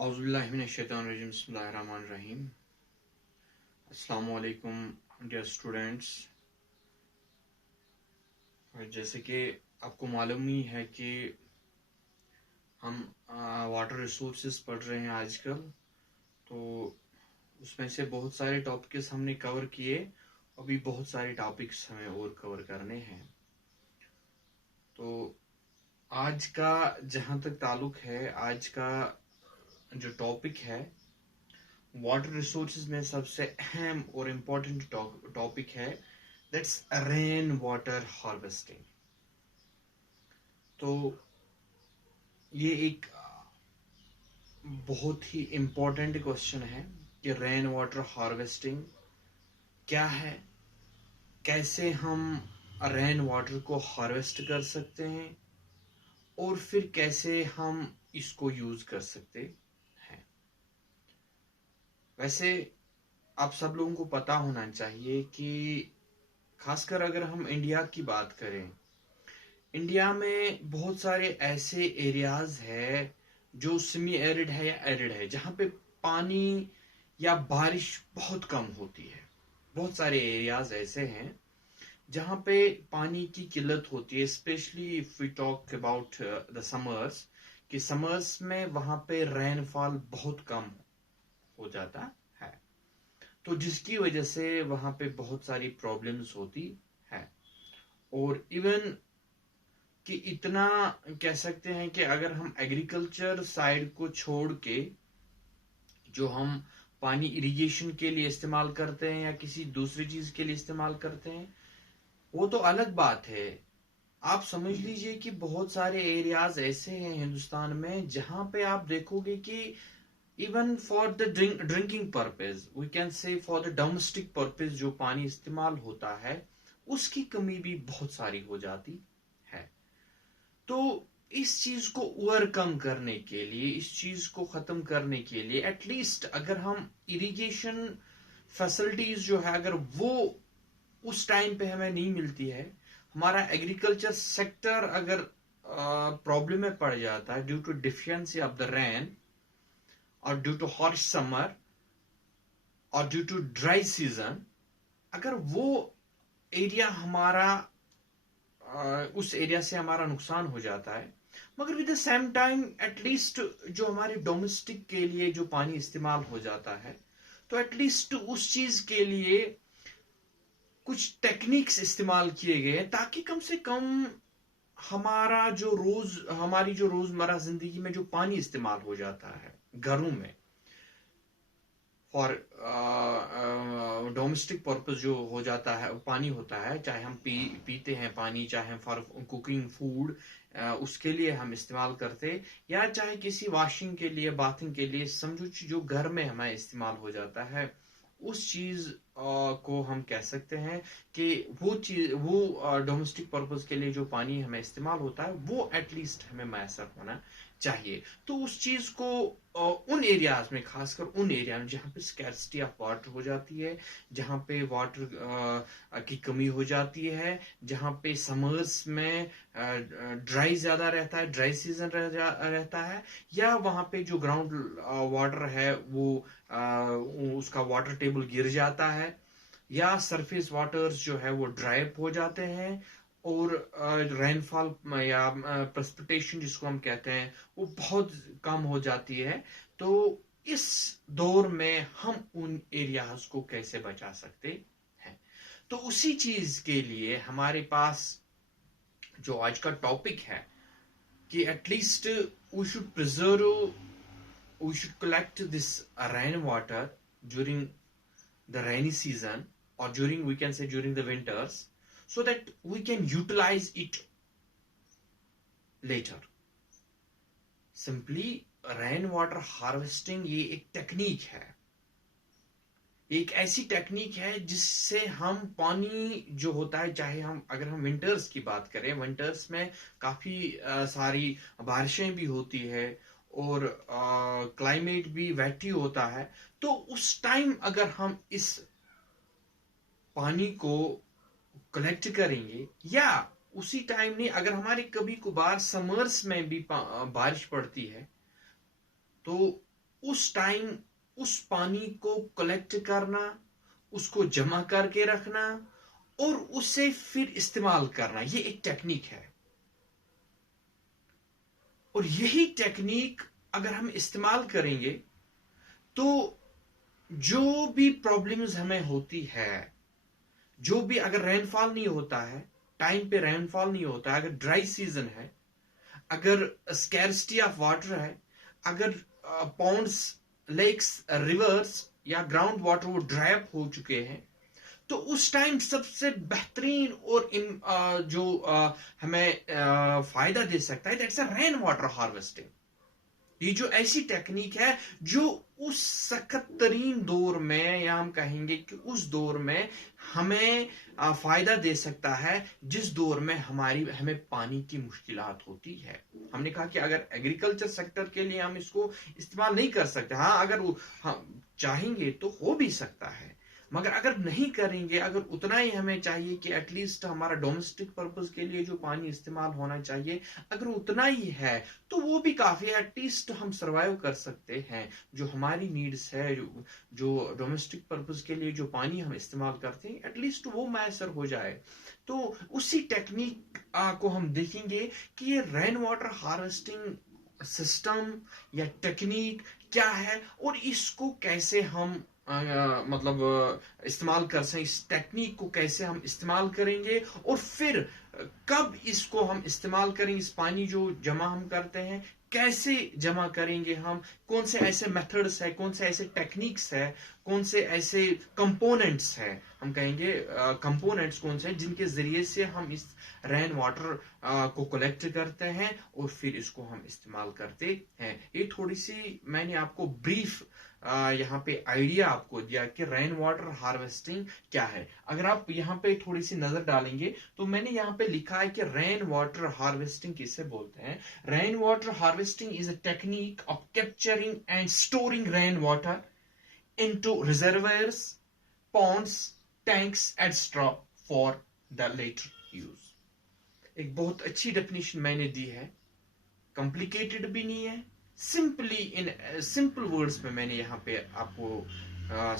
औज़ुबिल्लाहिमिनश्शैतानिर्रजीम बिस्मिल्लाहिर्रहमानिर्रहीम। अस्सलामु अलैकुम डियर स्टूडेंट्स। जैसे कि आपको मालूम ही है कि हम वाटर रिसोर्सेज पढ़ रहे हैं आजकल, तो उसमें से बहुत सारे टॉपिक्स हमने कवर किए। अभी बहुत सारे टॉपिक्स हमें और कवर करने हैं। तो आज का जहाँ तक ताल्लुक है, आज का जो टॉपिक है वाटर रिसोर्सेज में सबसे अहम और इम्पोर्टेंट टॉपिक है, दैट्स रेन वाटर हार्वेस्टिंग। तो ये एक बहुत ही इम्पोर्टेंट क्वेश्चन है कि रेन वाटर हार्वेस्टिंग क्या है, कैसे हम रेन वाटर को हार्वेस्ट कर सकते हैं और फिर कैसे हम इसको यूज कर सकते हैं। वैसे आप सब लोगों को पता होना चाहिए कि खासकर अगर हम इंडिया की बात करें, इंडिया में बहुत सारे ऐसे एरियाज है जो सेमी एरिड है या एरिड है, जहां पे पानी या बारिश बहुत कम होती है। बहुत सारे एरियाज ऐसे हैं जहां पे पानी की किल्लत होती है, specially if we talk about the summers, कि समर्स में वहां पे रेनफॉल बहुत कम हो जाता है, तो जिसकी वजह से वहां पे बहुत सारी प्रॉब्लम्स होती है। और इवन कि इतना कह सकते हैं कि अगर हम एग्रीकल्चर साइड को छोड़ के जो हम पानी इरिगेशन के लिए इस्तेमाल करते हैं या किसी दूसरी चीज के लिए इस्तेमाल करते हैं, वो तो अलग बात है। आप समझ लीजिए कि बहुत सारे एरियाज ऐसे हैं हिंदुस्तान में जहां पे आप देखोगे कि even for the drinking purpose, we can say for the domestic purpose, जो पानी इस्तेमाल होता है उसकी कमी भी बहुत सारी हो जाती है। तो इस चीज को ओवरकम करने के लिए, इस चीज को खत्म करने के लिए, एटलीस्ट अगर हम इरिगेशन फैसिलिटीज जो है अगर वो उस टाइम पे हमें नहीं मिलती है, हमारा एग्रीकल्चर सेक्टर अगर प्रॉब्लम में पड़ जाता है due to deficiency of the rain और ड्यू टू हॉट समर और ड्यू टू ड्राई सीजन, अगर वो एरिया हमारा उस एरिया से हमारा नुकसान हो जाता है, मगर with the same time at least जो हमारे डोमेस्टिक के लिए जो पानी इस्तेमाल हो जाता है, तो एटलीस्ट उस चीज के लिए कुछ टेक्निक्स इस्तेमाल किए गए ताकि कम से कम हमारी जो रोजमर्रा जिंदगी में जो पानी इस्तेमाल हो जाता है घरों में फॉर डोमेस्टिक पर्पस जो हो जाता है, पानी होता है, चाहे हम पीते हैं पानी, चाहे फॉर कुकिंग फूड उसके लिए हम इस्तेमाल करते, या चाहे किसी वॉशिंग के लिए, बाथिंग के लिए, समझो जो घर में हमें इस्तेमाल हो जाता है, उस चीज को हम कह सकते हैं कि वो डोमेस्टिक पर्पस के लिए जो पानी हमें इस्तेमाल होता है वो एटलीस्ट हमें मैसर होना चाहिए। तो उस चीज को उन एरियाज में, खासकर उन एरिया में जहां पे स्कैर्सिटी ऑफ वाटर हो जाती है, जहां पे वाटर की कमी हो जाती है, जहां पे समर्स में ड्राई ज्यादा रहता है, ड्राई सीजन रहता है, या वहां पे जो ग्राउंड वाटर है वो उसका वाटर टेबल गिर जाता है, या सरफेस वाटर्स जो है वो ड्राई अप हो जाते हैं, और रेनफॉल या प्रेसिपिटेशन जिसको हम कहते हैं वो बहुत कम हो जाती है। तो इस दौर में हम उन एरियाज को कैसे बचा सकते हैं, तो उसी चीज के लिए हमारे पास जो आज का टॉपिक है कि at least we should preserve, we should collect this rain water during the rainy season, or during, we can say, during the winters, so that we can utilize it later. Simply rain water harvesting ये एक technique है, एक ऐसी technique है जिससे हम पानी जो होता है, चाहे हम अगर हम विंटर्स की बात करें, विंटर्स में काफी सारी बारिशें भी होती है और क्लाइमेट भी वेट ही होता है, तो उस टाइम अगर हम इस पानी को कलेक्ट करेंगे, या उसी टाइम नहीं, अगर हमारे कभी कभार समर्स में भी बारिश पड़ती है, तो उस टाइम उस पानी को कलेक्ट करना, उसको जमा करके रखना और उसे फिर इस्तेमाल करना, ये एक टेक्निक है। और यही टेक्निक अगर हम इस्तेमाल करेंगे तो जो भी प्रॉब्लम्स हमें होती है, जो भी अगर रेनफॉल नहीं होता है, टाइम पे रेनफॉल नहीं होता है, अगर ड्राई सीजन है, अगर स्कैरसिटी ऑफ वाटर है, अगर पॉन्ड्स, लेक्स, रिवर्स या ग्राउंड वाटर वो ड्राई अप हो चुके हैं, तो उस टाइम सबसे बेहतरीन और जो हमें फायदा दे सकता है, that's a rain water harvesting. ये जो ऐसी टेक्निक है जो उस सख्त तरीन दौर में, या हम कहेंगे कि उस दौर में हमें फायदा दे सकता है जिस दौर में हमें पानी की मुश्किलात होती है। हमने कहा कि अगर एग्रीकल्चर सेक्टर के लिए हम इसको इस्तेमाल नहीं कर सकते, हाँ अगर हम चाहेंगे तो हो भी सकता है, मगर अगर नहीं करेंगे, अगर उतना ही हमें चाहिए कि एटलीस्ट हमारा डोमेस्टिक पर्पस के लिए जो पानी इस्तेमाल होना चाहिए, अगर उतना ही है तो वो भी काफी है, एटलीस्ट हम सरवाइव कर सकते हैं। जो हमारी नीड्स है, जो डोमेस्टिक पर्पस के लिए जो पानी हम इस्तेमाल करते हैं, एटलीस्ट वो मैसर हो जाए। तो उसी टेक्निक को हम देखेंगे कि ये रेन वाटर हार्वेस्टिंग सिस्टम या टेक्निक क्या है और इसको कैसे हम मतलब इस्तेमाल कर सकते, इस टेक्निक को कैसे हम इस्तेमाल करेंगे और फिर कब इसको हम इस्तेमाल करेंगे, इस पानी जो जमा हम करते हैं कैसे जमा करेंगे हम, कौन से ऐसे मेथड्स है, कौन से ऐसे टेक्निक्स है, कौन से ऐसे कंपोनेंट्स है, हम कहेंगे कंपोनेंट्स कौन से हैं जिनके जरिए से हम इस रेन वाटर को कलेक्ट करते हैं और फिर इसको हम इस्तेमाल करते हैं। ये थोड़ी सी मैंने आपको ब्रीफ यहाँ पे आइडिया आपको दिया कि रेन वाटर हार्वेस्टिंग क्या है। अगर आप यहाँ पे थोड़ी सी नजर डालेंगे तो मैंने यहाँ पे लिखा है कि रेन वाटर हार्वेस्टिंग किसे बोलते हैं। Rain water harvesting is a technique of capturing and storing rain water into reservoirs, ponds, tanks, etc. for the later use। एक बहुत अच्छी डेफिनेशन मैंने दी है, कॉम्प्लिकेटेड भी नहीं है, सिंपली इन सिंपल वर्ड्स में मैंने यहाँ पे आपको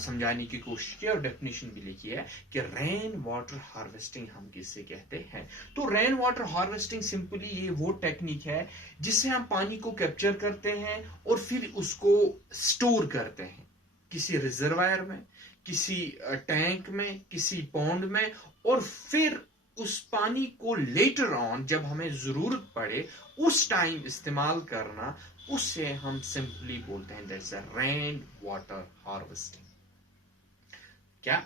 समझाने की कोशिश की और डेफिनेशन भी लिखी है कि रेन वाटर हार्वेस्टिंग हम किससे कहते हैं। तो रेन वाटर हार्वेस्टिंग सिंपली ये वो टेक्निक है जिससे हम पानी को कैप्चर करते हैं और फिर उसको स्टोर करते हैं किसी रिजर्वायर में, किसी टैंक में, किसी पॉन्ड में, और फिर उस पानी को लेटर ऑन जब हमें जरूरत पड़े उस टाइम इस्तेमाल करना, उससे हम सिंपली बोलते हैं that's a rain water harvesting. क्या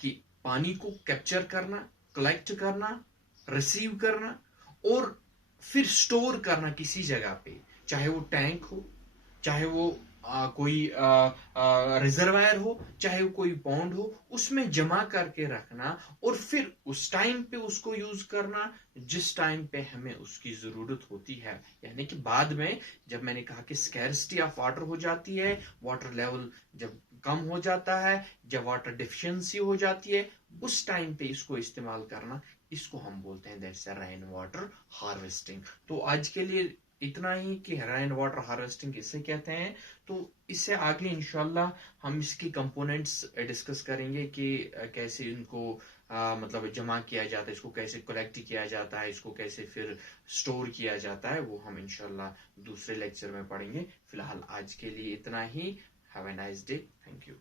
कि पानी को कैप्चर करना, कलेक्ट करना, रिसीव करना और फिर स्टोर करना किसी जगह पे, चाहे वो टैंक हो, चाहे वो कोई रिजर्वायर हो, चाहे वो कोई पॉन्ड हो, उसमें जमा करके रखना और फिर उस टाइम पे उसको यूज करना जिस टाइम पे हमें उसकी जरूरत होती है। यानी कि बाद में जब मैंने कहा कि स्कैरसिटी ऑफ वाटर हो जाती है, वाटर लेवल जब कम हो जाता है, जब वाटर डिफिशियंसी हो जाती है, उस टाइम पे इसको इस्तेमाल करना, इसको हम बोलते हैं that's a rain water harvesting. तो आज के लिए इतना ही कि रेन वाटर हार्वेस्टिंग किसे कहते हैं। तो इससे आगे इंशाल्लाह हम इसकी कंपोनेंट्स डिस्कस करेंगे कि कैसे इनको मतलब जमा किया जाता है, इसको कैसे कलेक्ट किया जाता है, इसको कैसे फिर स्टोर किया जाता है, वो हम इंशाल्लाह दूसरे लेक्चर में पढ़ेंगे। फिलहाल आज के लिए इतना ही। Have a nice day. Thank you.